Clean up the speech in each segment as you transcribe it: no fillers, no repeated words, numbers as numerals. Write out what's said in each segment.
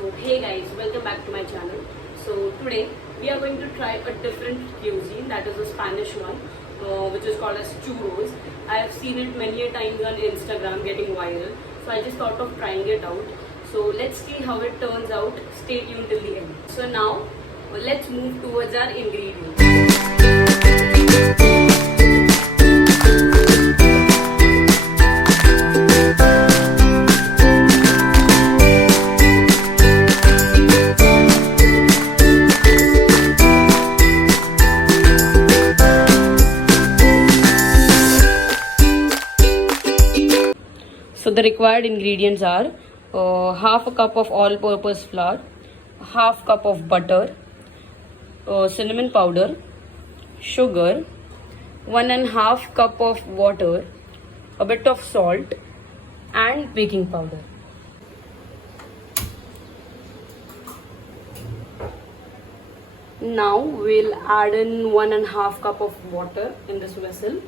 So hey guys, welcome back to my channel. So today we are going to try a different cuisine, that is a Spanish one, which is called as churros. I have seen it many a times on Instagram getting viral, so I just thought of trying it out. So let's see how it turns out. Stay tuned till the end. So now let's move towards our ingredients. So the required ingredients are half a cup of all-purpose flour, half cup of butter, cinnamon powder, sugar, 1.5 cup of water, a bit of salt and baking powder. Now we'll add in 1.5 cup of water in this vessel.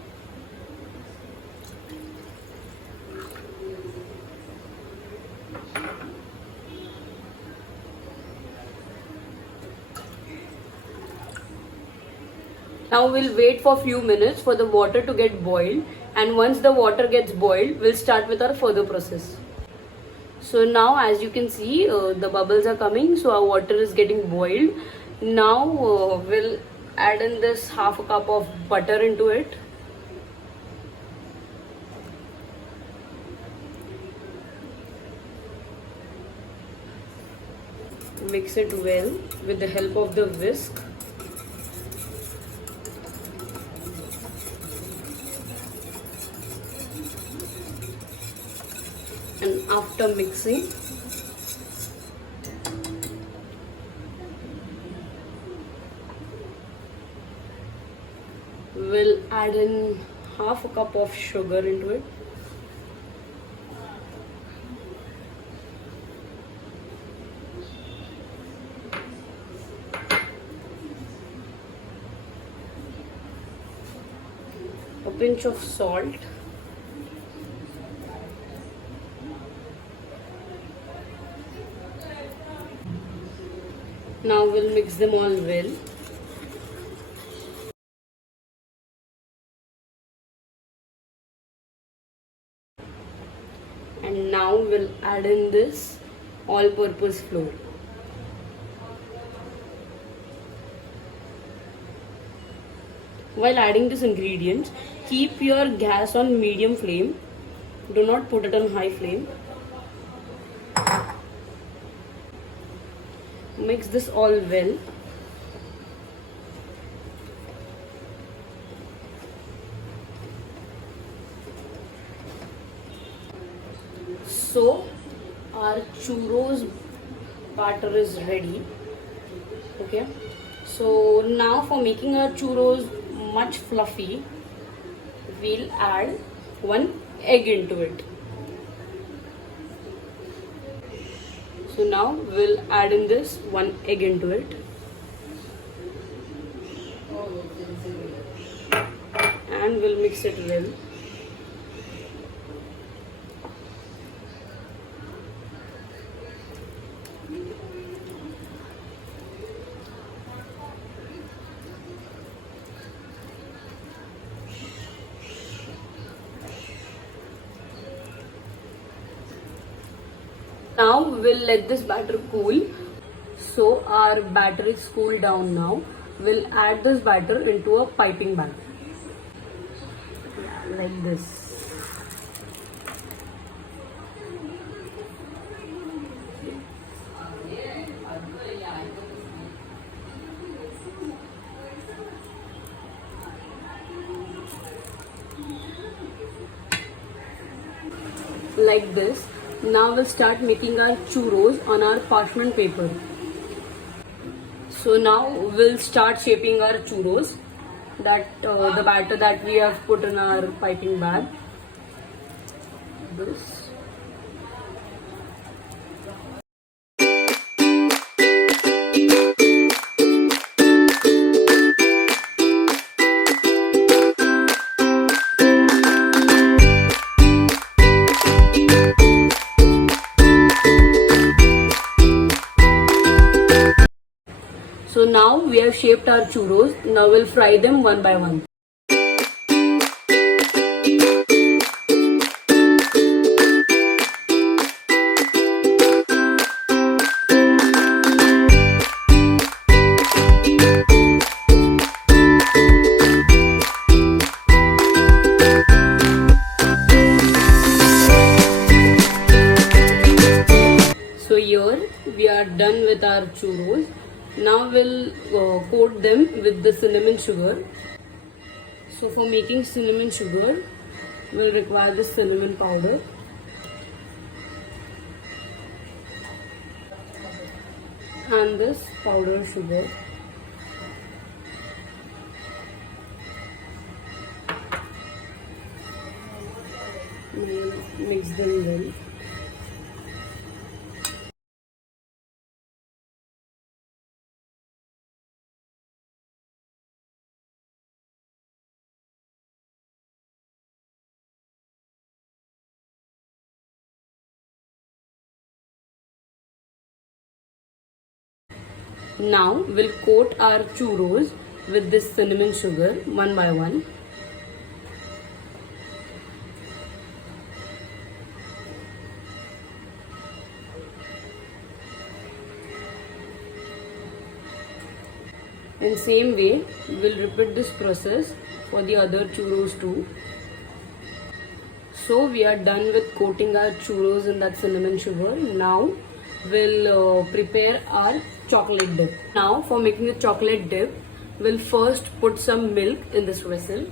Now we'll wait for a few minutes for the water to get boiled, and once the water gets boiled, we'll start with our further process. So now as you can see, the bubbles are coming, so our water is getting boiled. Now we'll add in this half a cup of butter into it. Mix it well with the help of the whisk. And after mixing, we'll add in half a cup of sugar into it. A pinch of salt. Now we'll mix them all well. And now we'll add in this all-purpose flour. While adding these ingredients, keep your gas on medium flame. Do not put it on high flame. Mix this all well. So our churros batter is ready. Okay. So now for making our churros much fluffy, we'll add 1 egg into it. So now we'll add in this 1 egg into it. And we'll mix it well. Now we'll let this batter cool. So our batter is cooled down now. We'll add this batter into a piping bag. Like this. Like this. Now we'll start making our churros on our parchment paper. So now we'll start shaping our churros, that the batter that we have put in our piping bag. This. So now we have shaped our churros. Now we'll fry them one by one. So here we are done with our churros. Now we'll coat them with the cinnamon sugar. So for making cinnamon sugar, we'll require this cinnamon powder. And this powdered sugar. We'll mix them well. Now we'll coat our churros with this cinnamon sugar one by one. In same way, we'll repeat this process for the other churros too. So we are done with coating our churros in that cinnamon sugar. Now we'll prepare our chocolate dip. Now for making the chocolate dip, we'll first put some milk in this vessel.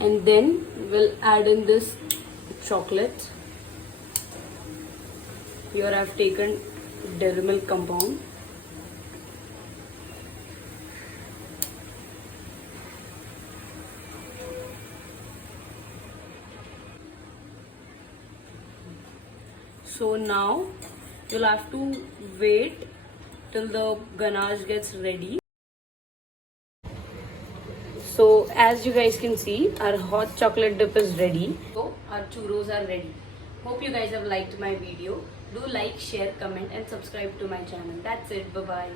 And then we'll add in this chocolate. Here I have taken dairy milk compound. So now you'll have to wait till the ganache gets ready. So as you guys can see, our hot chocolate dip is ready. So our churros are ready. Hope you guys have liked my video. Do like, share, comment and subscribe to my channel. That's it. Bye-bye.